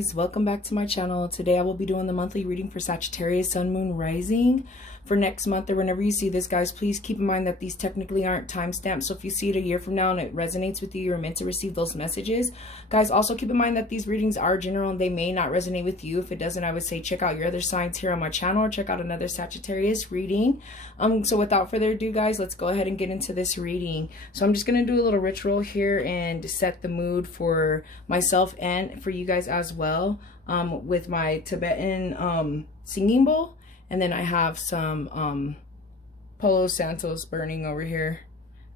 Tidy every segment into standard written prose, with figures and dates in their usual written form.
guys, welcome back to my channel. Today I will be doing the monthly reading for Sagittarius, Sun, Moon, Rising for next month, or whenever you see this, guys. Please keep in mind that these technically aren't timestamps, so if you see it a year from now and it resonates with you, you're meant to receive those messages. Guys, also keep in mind that these readings are general and they may not resonate with you. If it doesn't, I would say check out your other signs here on my channel, or check out another Sagittarius reading. So without further ado, guys, let's go ahead and get into this reading. So I'm just going to do a little ritual here and set the mood for myself and for you guys as well, with my Tibetan singing bowl. And then I have some Palo Santos burning over here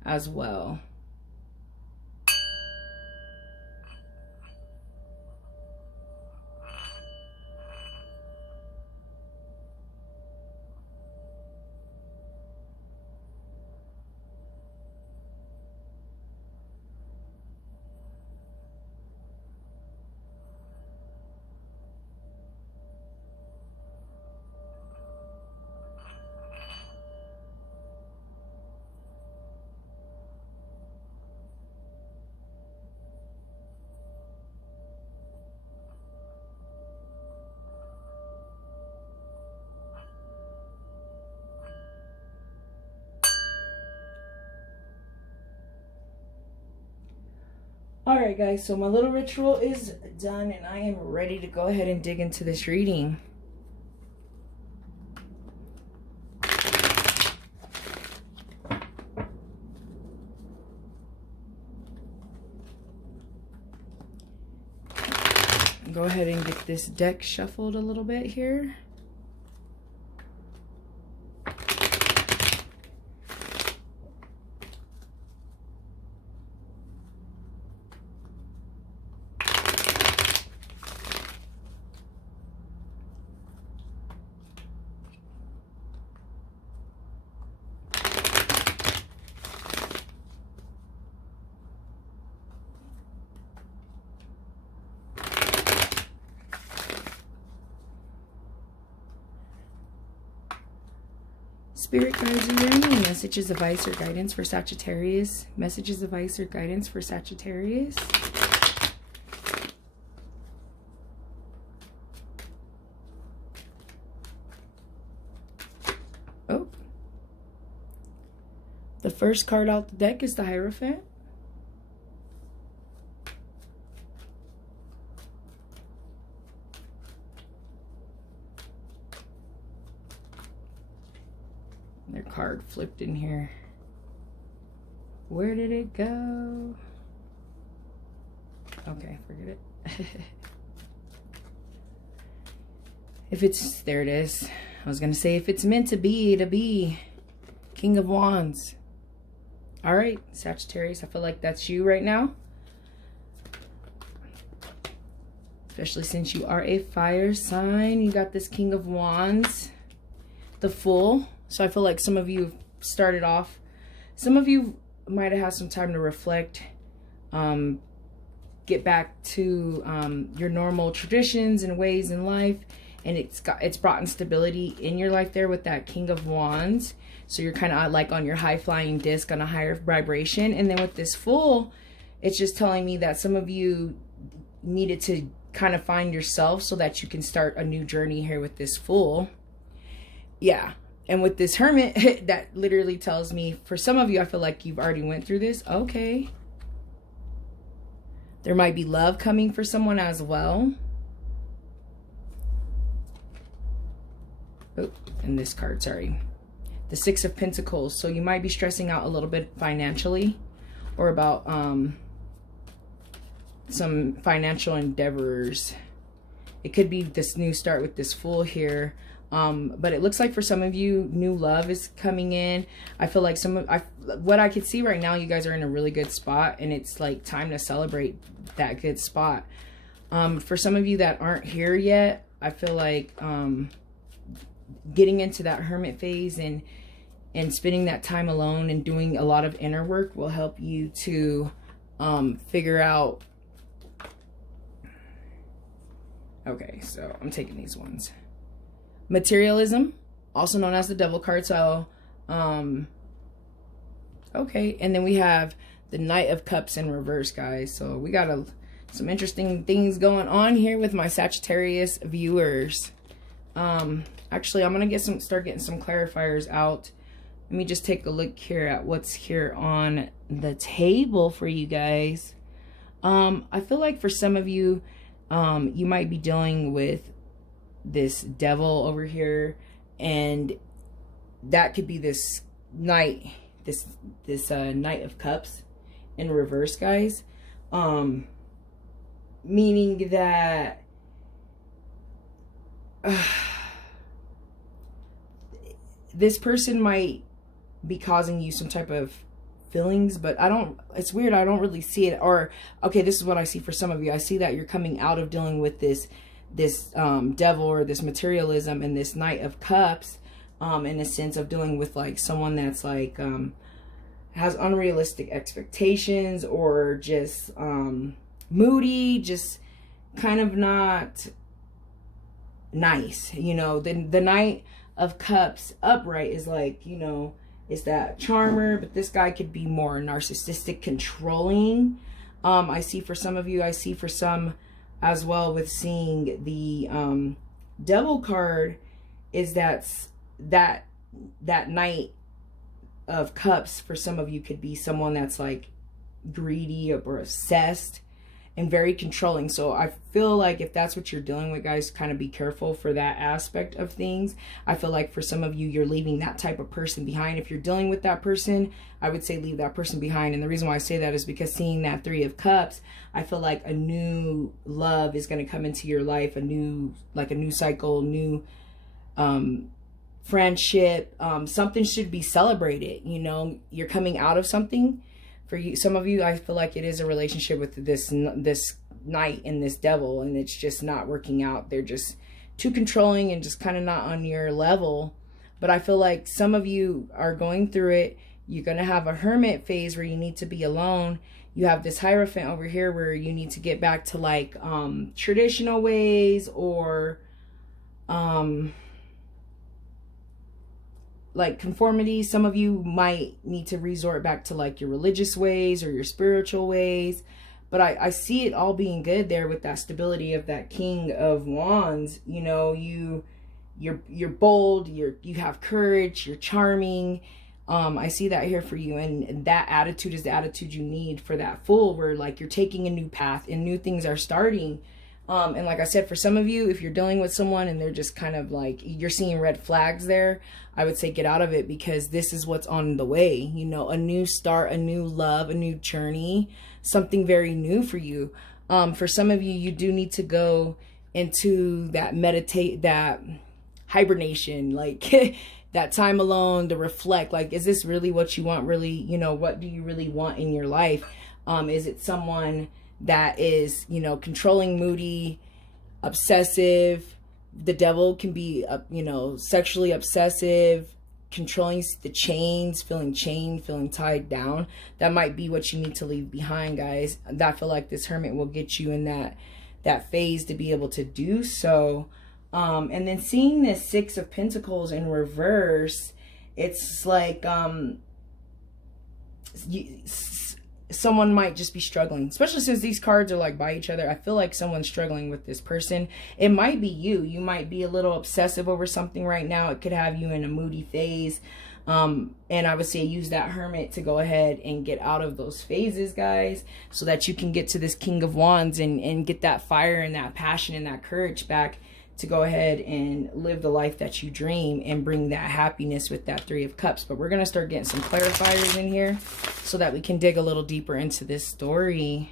as well. Alright guys, so my little ritual is done and I am ready to go ahead and dig into this reading. Go ahead and get this deck shuffled a little bit here. Spirit guides, are there any messages, advice, or guidance for Sagittarius? Messages, advice, or guidance for Sagittarius? Oh. The first card out the deck is the Hierophant. Their card flipped in here. Where did it go? Okay, forget it. If it's, there it is. I was gonna say, if it's meant to be King of Wands. All right, Sagittarius, I feel like that's you right now. Especially since you are a fire sign. You got this King of Wands, the Fool. So I feel like some of you have started off, some of you might have had some time to reflect, get back to your normal traditions and ways in life, and it's brought instability in your life there with that King of Wands. So you're kind of like on your high flying disc on a higher vibration. And then with this Fool, it's just telling me that some of you needed to kind of find yourself so that you can start a new journey here with this Fool. Yeah. And with this Hermit, that literally tells me, for some of you, I feel like you've already went through this. Okay. There might be love coming for someone as well. Oh, and this card, sorry. The Six of Pentacles. So you might be stressing out a little bit financially, or about some financial endeavors. It could be this new start with this Fool here. But it looks like for some of you, new love is coming in. I feel like what I could see right now, you guys are in a really good spot, and it's like time to celebrate that good spot. For some of you that aren't here yet, I feel like getting into that Hermit phase and spending that time alone and doing a lot of inner work will help you to figure out. Okay, so I'm taking these ones. Materialism, also known as the Devil card. So okay, and then we have the Knight of Cups in reverse, guys. So we got Some interesting things going on here with my Sagittarius viewers. Actually, I'm gonna start getting some clarifiers out. Let me just take a look here at what's here on the table for you guys. I feel like for some of you, you might be dealing with this devil over here, and that could be this Knight, this Knight of Cups in reverse, guys. Meaning that this person might be causing you some type of feelings, but it's weird, I don't really see it. Or, okay, this is what I see for some of you. I see that you're coming out of dealing with this devil, or this materialism, and this Knight of Cups, in a sense of dealing with like someone that's like has unrealistic expectations, or just moody, just kind of not nice, you know. The Knight of Cups upright is like, you know, is that charmer, but this guy could be more narcissistic, controlling. I see for some of you, I see for some as well with seeing the devil card, is that Knight of Cups for some of you could be someone that's like greedy or obsessed and very controlling. So I feel like if that's what you're dealing with, guys, kind of be careful for that aspect of things. I feel like for some of you, you're leaving that type of person behind. If you're dealing with that person, I would say leave that person behind. And the reason why I say that is because seeing that Three of Cups, I feel like a new love is going to come into your life, a new cycle, new friendship. Something should be celebrated. You know, you're coming out of something. For you, some of you, I feel like it is a relationship with this Knight and this devil, and it's just not working out. They're just too controlling and just kind of not on your level. But I feel like some of you are going through it. You're going to have a hermit phase where you need to be alone. You have this Hierophant over here where you need to get back to like traditional ways, or like conformity. Some of you might need to resort back to like your religious ways or your spiritual ways. But I see it all being good there with that stability of that King of Wands. You know, you're bold, you have courage, you're charming. I see that here for you, and that attitude is the attitude you need for that Fool, where like you're taking a new path and new things are starting. And like I said, for some of you, if you're dealing with someone and they're just kind of like, you're seeing red flags there, I would say get out of it, because this is what's on the way. You know, a new start, a new love, a new journey, something very new for you. For some of you, you do need to go into that hibernation, like that time alone to reflect. Like, is this really what you want? Really, you know, what do you really want in your life? Is it someone that is, you know, controlling, moody, obsessive? The devil can be, you know, sexually obsessive, controlling, the chains, feeling chained, feeling tied down. That might be what you need to leave behind, guys. I feel like this Hermit will get you in that phase to be able to do so. And then seeing this Six of Pentacles in reverse, it's like someone might just be struggling, especially since these cards are like by each other. I feel like someone's struggling with this person. It might be you. You might be a little obsessive over something right now. It could have you in a moody phase. And I would say use that Hermit to go ahead and get out of those phases, guys, so that you can get to this King of Wands and get that fire and that passion and that courage back to go ahead and live the life that you dream and bring that happiness with that Three of Cups. But we're going to start getting some clarifiers in here so that we can dig a little deeper into this story.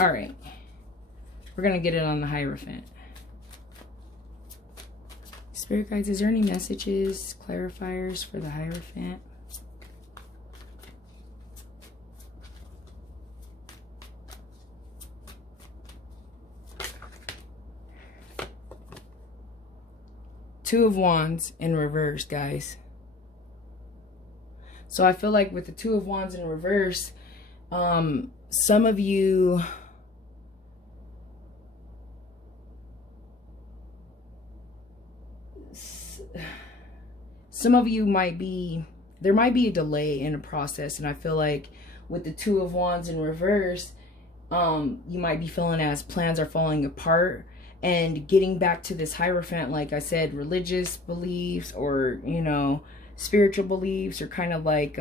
All right, we're going to get it on the Hierophant. Spirit guides, is there any messages, clarifiers for the Hierophant? Two of Wands in reverse, guys. So I feel like with the Two of Wands in reverse, some of you, might be, there might be a delay in a process. And I feel like with the Two of Wands in reverse, you might be feeling as plans are falling apart. And getting back to this Hierophant, like I said, religious beliefs or, you know, spiritual beliefs, or kind of like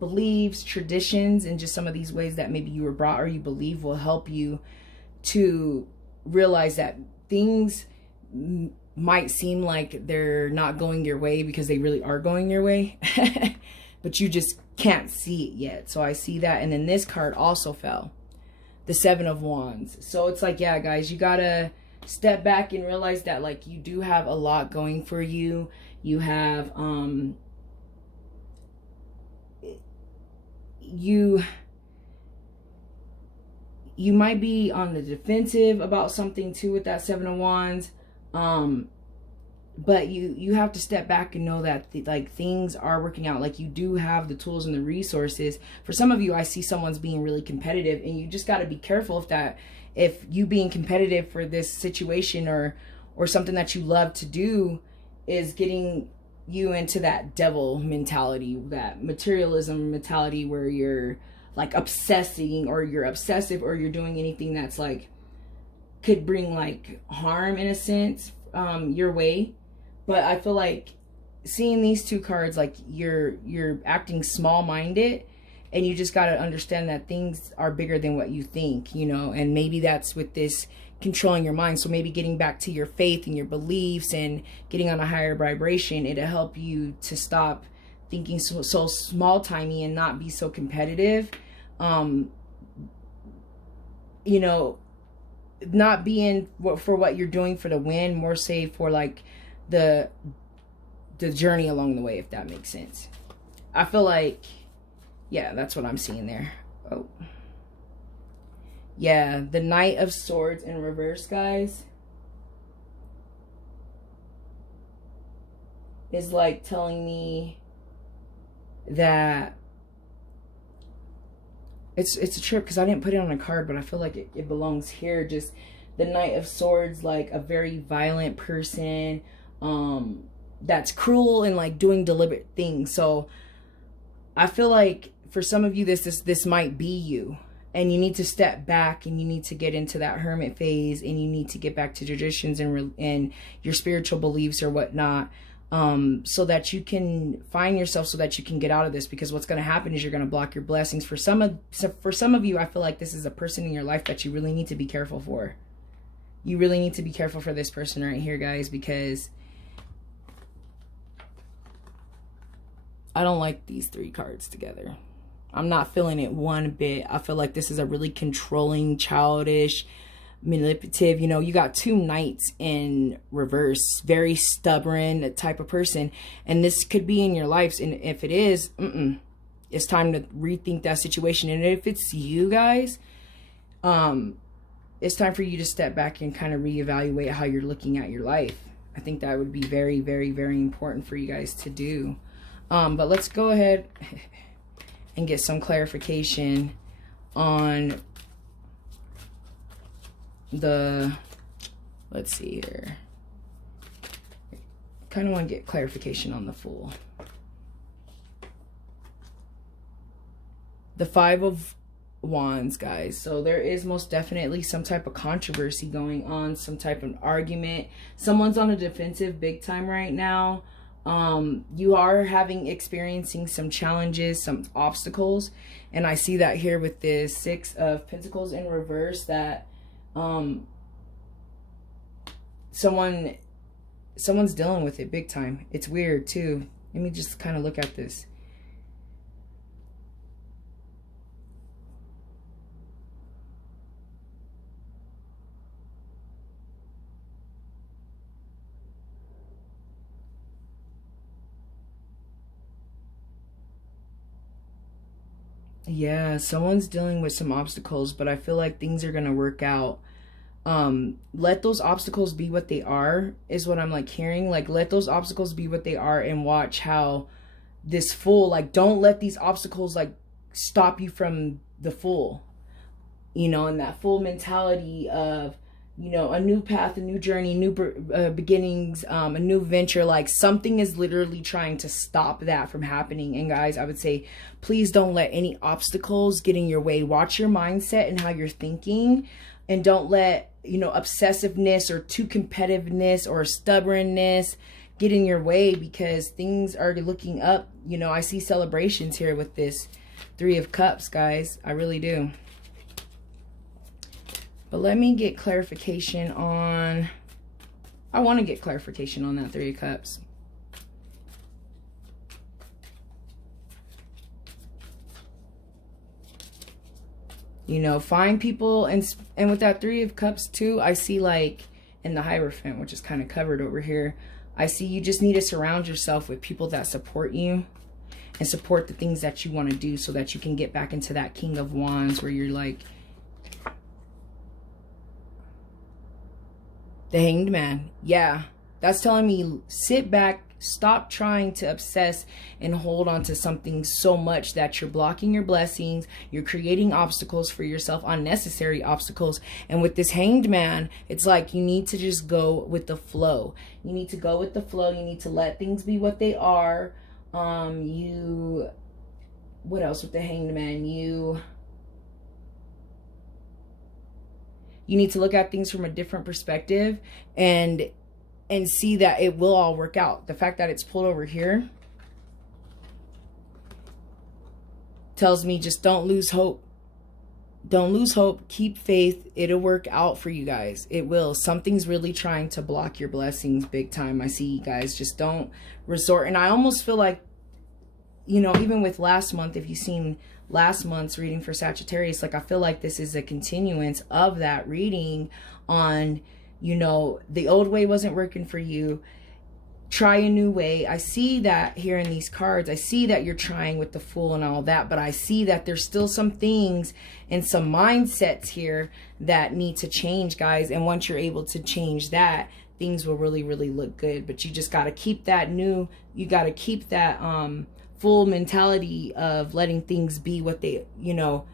beliefs, traditions, and just some of these ways that maybe you were brought or you believe will help you to realize that things might seem like they're not going your way because they really are going your way. But you just can't see it yet. So I see that. And then this card also fell. The Seven of Wands. So it's like, yeah, guys, you gotta step back and realize that, like, you do have a lot going for you. You have, you might be on the defensive about something too with that Seven of Wands. But you have to step back and know that like things are working out. Like, you do have the tools and the resources. For some of you, I see someone's being really competitive, and you just got to be careful if you being competitive for this situation or something that you love to do is getting you into that devil mentality, that materialism mentality where you're like obsessing, or you're obsessive, or you're doing anything that's like could bring like harm in a sense your way. But I feel like seeing these two cards, like you're acting small-minded, and you just got to understand that things are bigger than what you think, you know. And maybe that's with this controlling your mind. So maybe getting back to your faith and your beliefs and getting on a higher vibration, it'll help you to stop thinking so small-timey and not be so competitive. You know, not being for what you're doing for the win, more say for like the journey along the way, if that makes sense. I feel like, yeah, that's what I'm seeing there. Oh, yeah, the Knight of Swords in reverse, guys, is like telling me that it's a trip, because I didn't put it on a card, but I feel like it belongs here. Just the Knight of Swords, like a very violent person, that's cruel and like doing deliberate things. So I feel like for some of you, this might be you, and you need to step back, and you need to get into that hermit phase, and you need to get back to traditions and your spiritual beliefs or whatnot, so that you can find yourself, so that you can get out of this. Because what's going to happen is you're going to block your blessings. For some of you, I feel like this is a person in your life that you really need to be careful for. You really need to be careful for this person right here, guys, because I don't like these three cards together. I'm not feeling it one bit. I feel like this is a really controlling, childish, manipulative, you know, you got two knights in reverse, very stubborn type of person. And this could be in your lives. And if it is, it's time to rethink that situation. And if it's you guys, it's time for you to step back and kind of reevaluate how you're looking at your life. I think that would be very, very, very important for you guys to do. But let's go ahead and get some clarification on let's see here. Kind of want to get clarification on the Fool. The Five of Wands, guys. So there is most definitely some type of controversy going on, some type of argument. Someone's on a defensive big time right now. You are experiencing some challenges, some obstacles, and I see that here with this Six of Pentacles in reverse, that someone's dealing with it big time. It's weird too. Let me just kind of look at this. Yeah, someone's dealing with some obstacles, but I feel like things are going to work out Let those obstacles be what they are, is what I'm like hearing. Like, let those obstacles be what they are, and watch how this Fool, like, don't let these obstacles like stop you from the Fool, you know, and that Fool mentality of, you know, a new path, a new journey, new beginnings, a new venture. Like, something is literally trying to stop that from happening. And guys, I would say, please don't let any obstacles get in your way. Watch your mindset and how you're thinking, and don't let, you know, obsessiveness or too competitiveness or stubbornness get in your way, because things are looking up. You know, I see celebrations here with this Three of Cups, guys. I really do. But let me get clarification on, I want to get clarification on that Three of Cups. You know, find people, and with that Three of Cups too, I see, like, in the Hierophant, which is kind of covered over here, I see you just need to surround yourself with people that support you and support the things that you want to do, so that you can get back into that King of Wands where you're like, the Hanged Man. Yeah, that's telling me sit back, stop trying to obsess and hold on to something so much that you're blocking your blessings. You're creating obstacles for yourself, unnecessary obstacles. And with this Hanged Man, it's like you need to just go with the flow. You need to go with the flow. You need to let things be what they are. What else with the Hanged Man? You need to look at things from a different perspective and see that it will all work out. The fact that it's pulled over here tells me just don't lose hope. Don't lose hope. Keep faith. It'll work out for you guys. It will. Something's really trying to block your blessings big time. I see you guys. Just don't resort. And I almost feel like, you know, even with last month, if you've seen last month's reading for Sagittarius, like, I feel like this is a continuance of that reading on, you know, the old way wasn't working for you. Try a new way. I see that here in these cards. I see that you're trying with the Fool and all that, but I see that there's still some things and some mindsets here that need to change, guys. And once you're able to change that, things will really, really look good. But you just got to keep that new, you got to keep that Fool mentality of letting things be what they, you know,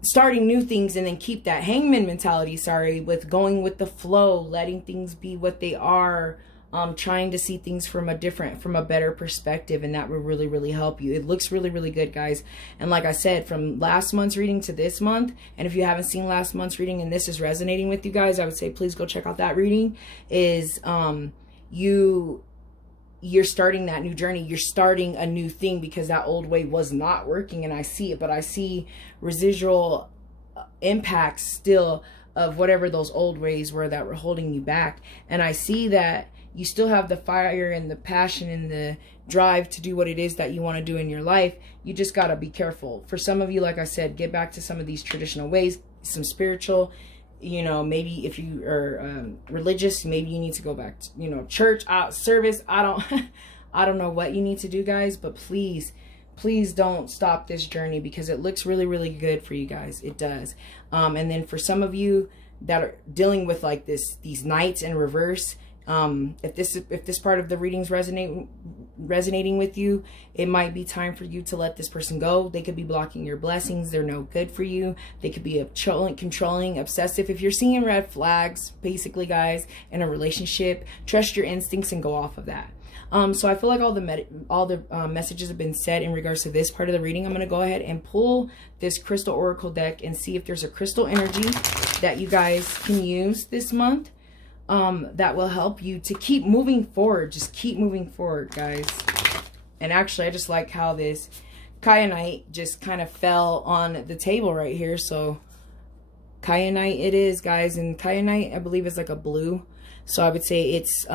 starting new things, and then keep that Hangman mentality, with going with the flow, letting things be what they are, trying to see things from a better perspective, and that will really, really help you. It looks really, really good, guys. And like I said, from last month's reading to this month, and if you haven't seen last month's reading and this is resonating with you guys, I would say please go check out that reading. Is you're starting that new journey. You're starting a new thing, because that old way was not working, and I see it. But I see residual impacts still of whatever those old ways were that were holding you back. And I see that you still have the fire and the passion and the drive to do what it is that you want to do in your life. You just got to be careful. For some of you, like I said, get back to some of these traditional ways, some spiritual. You know, maybe if you are religious, maybe you need to go back to, you know, church, service. I don't know what you need to do, guys, but please don't stop this journey, because it looks really, really good for you guys. It does. And then for some of you that are dealing with like these nights in reverse, if this part of the readings resonating with you, it might be time for you to let this person go. They could be blocking your blessings. They're no good for you. They could be controlling, obsessive. If you're seeing red flags, basically, guys, in a relationship, trust your instincts and go off of that. So I feel like all the messages have been said in regards to this part of the reading. I'm going to go ahead and pull this crystal oracle deck and see if there's a crystal energy that you guys can use this month. That will help you to keep moving forward. Just keep moving forward, guys. And actually, I just like how this kyanite just kind of fell on the table right here. So kyanite it is, guys. And kyanite, I believe, is like a blue. So I would say it's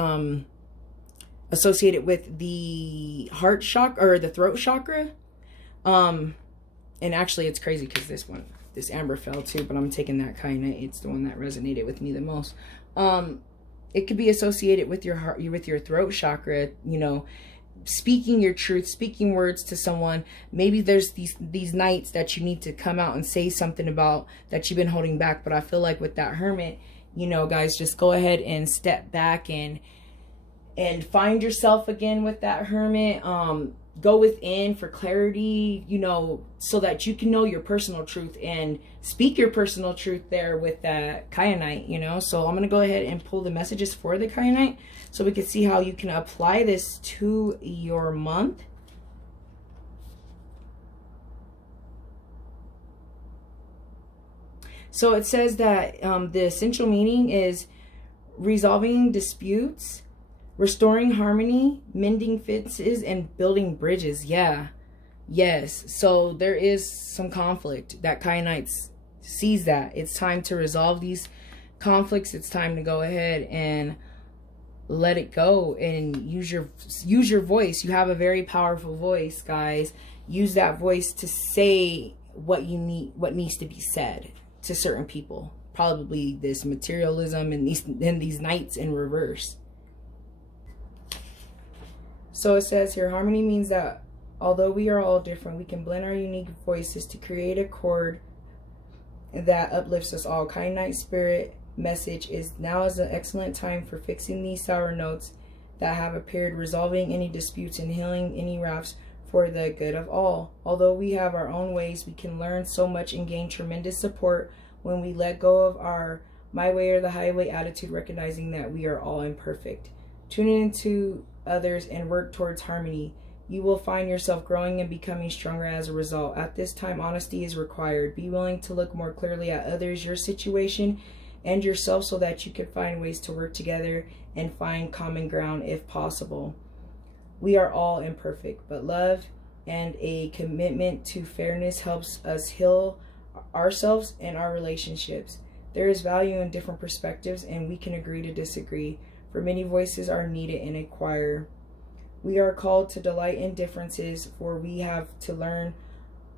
associated with the heart chakra or the throat chakra. And actually, it's crazy because this amber fell too, but I'm taking that kyanite. It's the one that resonated with me the most. It could be associated with your heart, with your throat chakra, you know, speaking your truth, speaking words to someone. Maybe there's these nights that you need to come out and say something about that you've been holding back. But I feel like with that Hermit, you know, guys, just go ahead and step back and find yourself again with that Hermit. Go within for clarity, you know, so that you can know your personal truth and speak your personal truth there with that Kyanite, you know. So I'm going to go ahead and pull the messages for the Kyanite so we can see how you can apply this to your month. So it says that the essential meaning is resolving disputes, restoring harmony, mending fences, and building bridges. Yeah. Yes. So there is some conflict. That Kyanite sees that. It's time to resolve these conflicts. It's time to go ahead and let it go and use your voice. You have a very powerful voice, guys. Use that voice to say what you need, what needs to be said to certain people. Probably this materialism and these nights in reverse. So it says here, harmony means that although we are all different, we can blend our unique voices to create a chord that uplifts us all. Kyanite spirit message is now is an excellent time for fixing these sour notes that have appeared, resolving any disputes and healing any rafts for the good of all. Although we have our own ways, we can learn so much and gain tremendous support when we let go of our my way or the highway attitude, recognizing that we are all imperfect. Tune into others and work towards harmony. You will find yourself growing and becoming stronger as a result. At this time, honesty is required. Be willing to look more clearly at others, your situation, and yourself so that you can find ways to work together and find common ground if possible. We are all imperfect, but love and a commitment to fairness helps us heal ourselves and our relationships. There is value in different perspectives, and we can agree to disagree, for many voices are needed in a choir. We are called to delight in differences, for we have to lean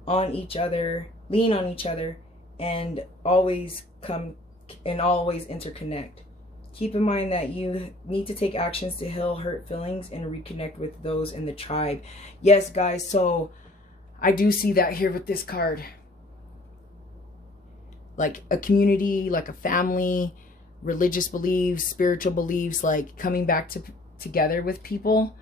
on each other, and always interconnect. Keep in mind that you need to take actions to heal hurt feelings and reconnect with those in the tribe. Yes, guys, so I do see that here with this card. Like a community, like a family, religious beliefs, spiritual beliefs, like coming back together with people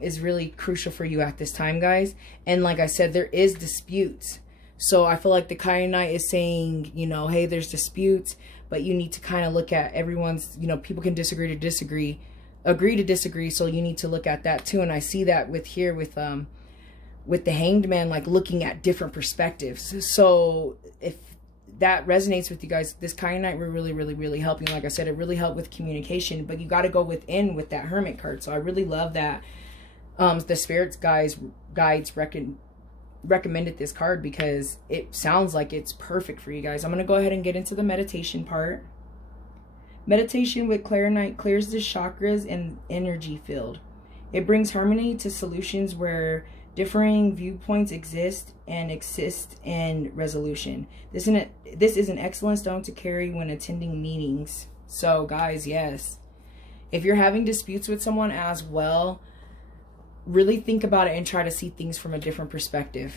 is really crucial for you at this time, guys. And like I said, there is disputes. So I feel like the Kyanite is saying, you know, hey, there's disputes, but you need to kind of look at everyone's, you know, people can disagree to disagree, agree to disagree. So you need to look at that too. And I see that with the Hanged Man, like looking at different perspectives. So if that resonates with you guys, this Kyanite will really help you. Like I said, it really helped with communication, but you got to go within with that Hermit card. So I really love that the spirits guides recommended this card, because it sounds like it's perfect for you guys. I'm going to go ahead and get into the meditation part. Meditation with Kyanite clears the chakras and energy field. It brings harmony to solutions where differing viewpoints exist in resolution. This is an excellent stone to carry when attending meetings. So guys, yes, if you're having disputes with someone as well, really think about it and try to see things from a different perspective.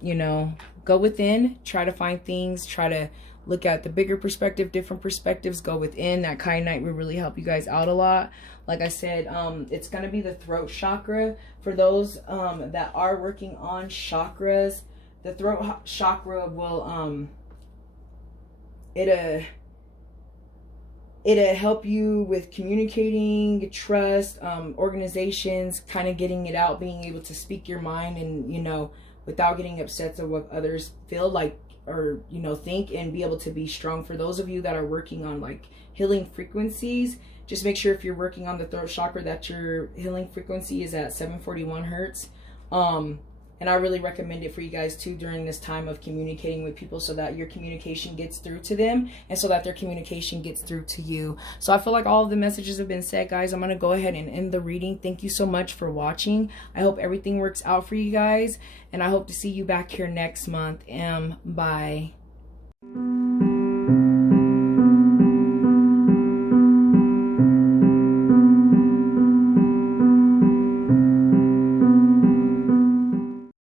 You know, go within, try to find things, try to look at the bigger perspective, different perspectives, go within. That Kyanite will really help you guys out a lot. Like I said, it's going to be the throat chakra. For those that are working on chakras, the throat chakra will, it'll help you with communicating, trust, organizations, kind of getting it out, being able to speak your mind, and, you know, without getting upset at what others feel like or, you know, think, and be able to be strong. For those of you that are working on like healing frequencies, just make sure if you're working on the throat chakra that your healing frequency is at 741 hertz. And I really recommend it for you guys too during this time of communicating with people, so that your communication gets through to them and so that their communication gets through to you. So I feel like all of the messages have been said, guys. I'm going to go ahead and end the reading. Thank you so much for watching. I hope everything works out for you guys, and I hope to see you back here next month. Bye.